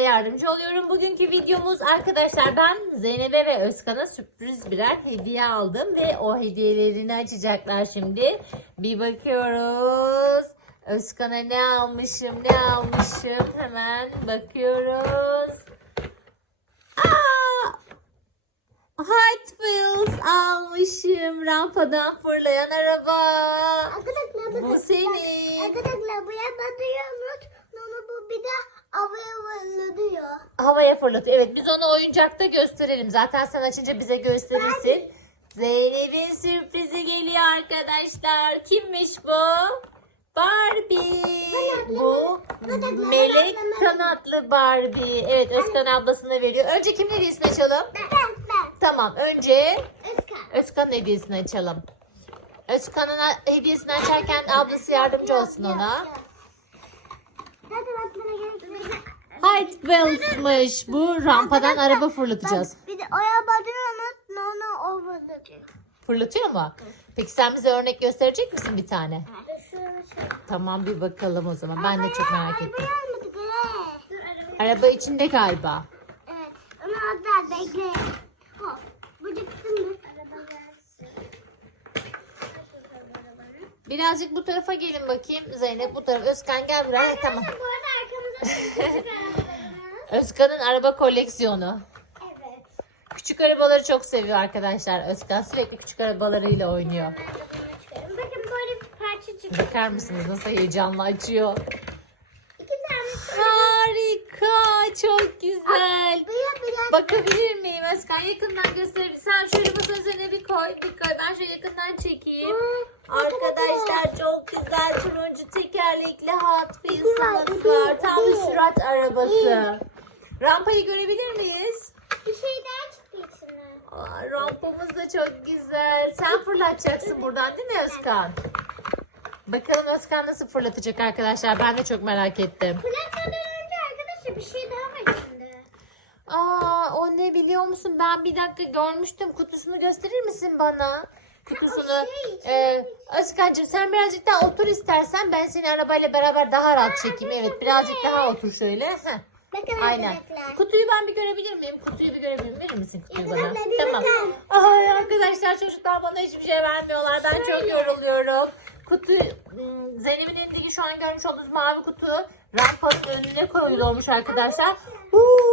yardımcı oluyorum. Bugünkü videomuz arkadaşlar ben Zeynep'e ve Özkan'a sürpriz birer hediye aldım ve o hediyelerini açacaklar şimdi. Bir bakıyoruz. Özkan'a ne almışım ne almışım hemen bakıyoruz. Aa! Hot Wheels almışım. Rampadan fırlayan araba. Bu senin. Arkadaşlar bu yapmadığımız onu bu bir de havaya fırlatıyor. Havaya fırlatıyor. Evet biz onu oyuncakta gösterelim. Zaten sen açınca bize gösterirsin. Zeynep'in sürprizi geliyor arkadaşlar. Kimmiş bu? Barbie. Bu melek kanatlı Barbie. Evet Özkan ablasına veriyor. Önce kimin hediyesini açalım? Ben ben. Tamam önce Özkan. Özkan'ın hediyesini açalım. Özkan'ın hediyesini açarken ablası yardımcı olsun ona. Hadi bak bana Hot Wheels'mış. Bu rampadan araba fırlatacağız. Bir de o yapmadığımız onu o fırlatıyor. Fırlatıyor mu? Peki sen bize örnek gösterecek misin bir tane? Şöyle. Tamam bir bakalım o zaman. Ben de çok merak ettim. Araba içinde galiba. Evet. Onu hatta bekle. Hop. Bu çıksın mı? Birazcık bu tarafa gelin bakayım. Zeynep bu tarafa. Özkan gel buraya. Tamam. Bu arada arkamızda küçük arabalarımız. Özkan'ın araba koleksiyonu. Evet. Küçük arabaları çok seviyor arkadaşlar. Özkan sürekli küçük arabalarıyla oynuyor. Bakın böyle bir parçacık. Bakar mısınız nasıl heyecanla açıyor. İki tane Harika. Çok güzel. Bakabilir miyim Özkan? Yakından gösterir. Sen şöyle masanın üzerine bir koy. Bir koy. Ben şöyle yakından çekeyim. Arkadaşlar çok güzel turuncu tekerlekli Hot Wheels'ımız var. Tam bir sürat arabası. Rampayı görebilir miyiz? Bir şey daha çıktı içine. Aa, rampamız da çok güzel. Sen fırlatacaksın buradan değil mi Özkan? Bakalım Özkan nasıl fırlatacak arkadaşlar. Ben de çok merak ettim. Kulaklardan önce arkadaşlar bir şey daha var içinde. Aa, o ne biliyor musun? Ben bir dakika görmüştüm. Kutusunu gösterir misin bana? Kutusunu. Ha, şey, Ee, Özkan'cığım sen birazcık daha otur istersen. Ben seni arabayla beraber daha rahat çekeyim. Evet birazcık daha otur şöyle. Heh. Bakın Aynen. arkadaşlar. Kutuyu ben bir görebilir miyim? Kutuyu bir görebilir miyim? Verir misin kutuyu bana? Tamam. Ay arkadaşlar çocuklar bana hiçbir şey vermiyorlar. Ben çok yoruluyorum. Kutu ım, Zeynep'in elindeki şu an görmüş olduğunuz mavi kutu rampanın önüne koyulmuş arkadaşlar.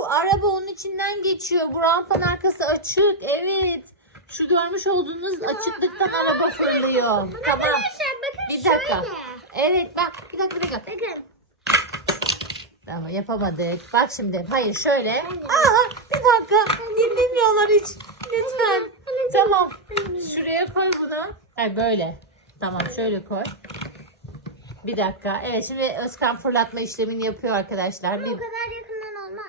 Araba onun içinden geçiyor. Bu rampanın arkası açık. Evet. Şu görmüş olduğunuz açıklıktan araba fırlıyor. Tamam. Arkadaşlar bakın Bir dakika. şöyle. Evet bak bir dakika bir dakika. Bakın. Ama yapamadık. Bak şimdi. Hayır şöyle. Aha bir dakika. Dinlemiyorlar hiç. Lütfen. Tamam. Şuraya koy bunu. Hayır böyle. Tamam şöyle koy. Bir dakika. Evet şimdi Özkan fırlatma işlemini yapıyor arkadaşlar. Bu Bir kadar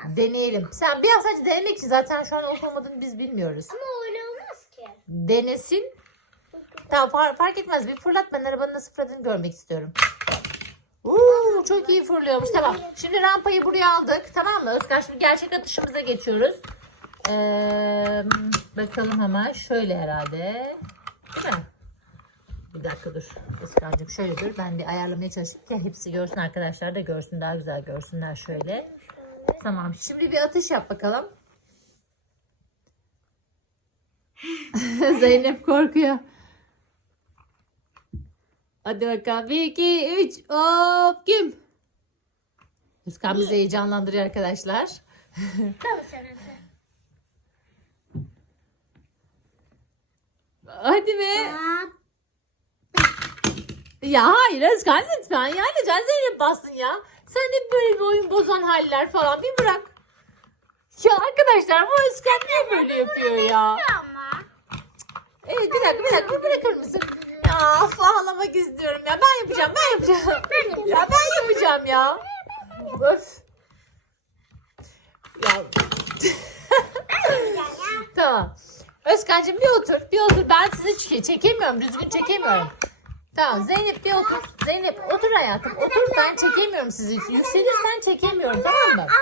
olmaz. deneyelim. Sen bir sadece denemek için zaten şu an olup olmadığını biz bilmiyoruz. Ama öyle olmaz ki. Denesin. Tamam far- fark etmez. Bir fırlat ben arabanın nasıl fırladığını görmek istiyorum. Uuu çok iyi fırlıyormuş. Tamam. Şimdi rampayı buraya aldık. Tamam mı? Özkan şimdi gerçek atışımıza geçiyoruz. Ee, bakalım hemen. Şöyle herhalde. Değil mi? Bir dakika dur. Özkan'cığım şöyle dur. Ben de ayarlamaya çalışayım ki hepsi görsün. Arkadaşlar da görsün. Daha güzel görsünler şöyle. Tamam. Şimdi bir atış yap bakalım. Zeynep korkuyor. Hadi bakalım. 1, 2, 3. Hop kim? Özkan bizi heyecanlandırıyor arkadaşlar. Tamam sen Hadi be. Ya hayır Özkan lütfen ya. Lütfen Zeynep bassın ya. Sen de böyle bir oyun bozan haller falan bir bırak. Ya arkadaşlar bu Özkan niye böyle yapıyor ya? Ama. Evet bir dakika bir dakika bırakır mısın? Ya of, ağlamak istiyorum ya. Ben yapacağım ben yapacağım. ya ben yapacağım ya. Öf. Ya. tamam. Özkan'cığım bir otur. Bir otur. Ben sizi çeke- çekemiyorum. Düzgün çekemiyorum. Tamam Zeynep bir otur. Zeynep otur hayatım. Otur ben çekemiyorum sizi. Yükselirsen çekemiyorum tamam mı?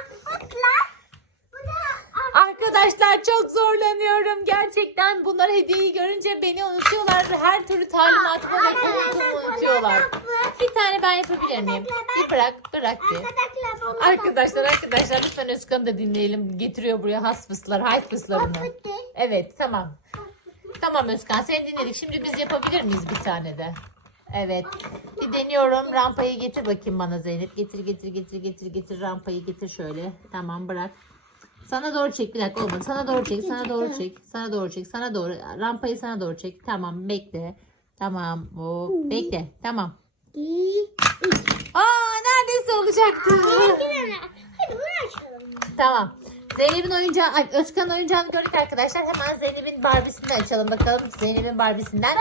Arkadaşlar çok zorlanıyorum. Gerçekten bunlar hediyeyi görünce beni unutuyorlar ve her türlü talimatımı ve komutumu unutuyorlar. Bir tane ben yapabilir miyim? Bir bırak, bırak bir. Arkadaşlar Arkadaşlar lütfen Özkan'ı da dinleyelim. Getiriyor buraya has fıslar, hay fıslarını. Evet tamam. Tamam Özkan seni dinledik. Şimdi biz yapabilir miyiz bir tane de? Evet. Bir deniyorum. Rampayı getir bakayım bana Zeynep. Getir getir getir getir getir rampayı getir şöyle. Tamam bırak. Sana doğru çek bir dakika olmadı. Sana doğru çek. Sana doğru çek. Sana doğru çek. Sana doğru. Rampayı sana doğru çek. Tamam bekle. Tamam. O bekle. Tamam. Aa neredeyse olacaktı. Hadi bunu açalım. Tamam. Zeynep'in oyuncağı, ay, Özkan'ın oyuncağını gördük arkadaşlar. Hemen Zeynep'in Barbie'sini açalım bakalım. Zeynep'in Barbie'sinden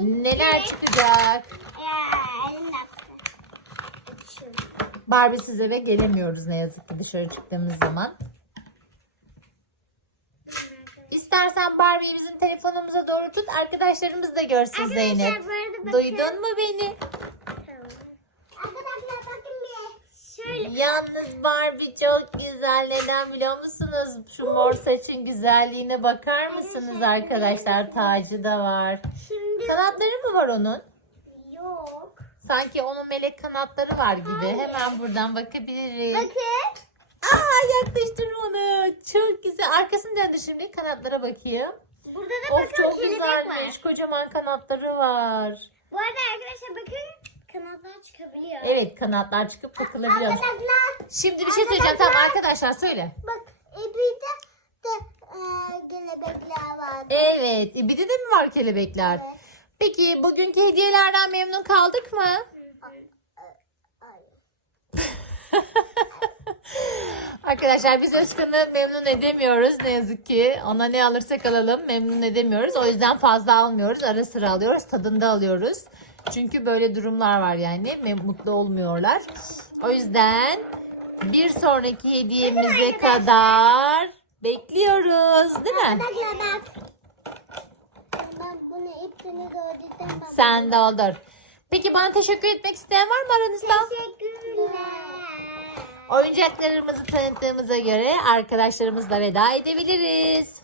neler çıkacak. Barbie'siz eve gelemiyoruz ne yazık ki dışarı çıktığımız zaman. İstersen Barbie'yi bizim telefonumuza doğru tut. Arkadaşlarımız da görsün Zeynep. Duydun mu beni? Tamam. Arkadaşlar bakın bir. Şöyle. Yalnız Barbie çok güzel. Neden biliyor musunuz? Şu mor saçın güzelliğine bakar mısınız arkadaşlar? Tacı da var. Şimdi Kanatları mı var onun? yok. Sanki onun melek kanatları var gibi. Hemen buradan bakabiliriz. Bakın. Aa yaklaştır onu. Çok güzel. Arkasını döndür şimdi. Kanatlara bakayım. Burada da Of bakın çok kelebek güzelmiş. var. Kocaman kanatları var. Bu arada arkadaşlar bakın kanatlar çıkabiliyor. Evet kanatlar çıkıp takılabiliyor. Arkadaşlar Şimdi bir şey söyleyeceğim. Tamam arkadaşlar söyle. bak ebide de e, kelebekler var. Evet. Bir de de mi var kelebekler? Evet. Peki bugünkü hediyelerden memnun kaldık mı? Arkadaşlar biz Özkan'ı memnun edemiyoruz ne yazık ki. Ona ne alırsak alalım memnun edemiyoruz. O yüzden fazla almıyoruz. Ara sıra alıyoruz. Tadında alıyoruz. Çünkü böyle durumlar var yani. Mutlu olmuyorlar. O yüzden bir sonraki hediyemize kadar bekliyoruz. Değil mi? Arkadaşlar. Ben bunu ipini gördükten bak. Sen de olur. Peki bana teşekkür etmek isteyen var mı aranızda? Teşekkürler. Oyuncaklarımızı tanıttığımıza göre arkadaşlarımızla veda edebiliriz.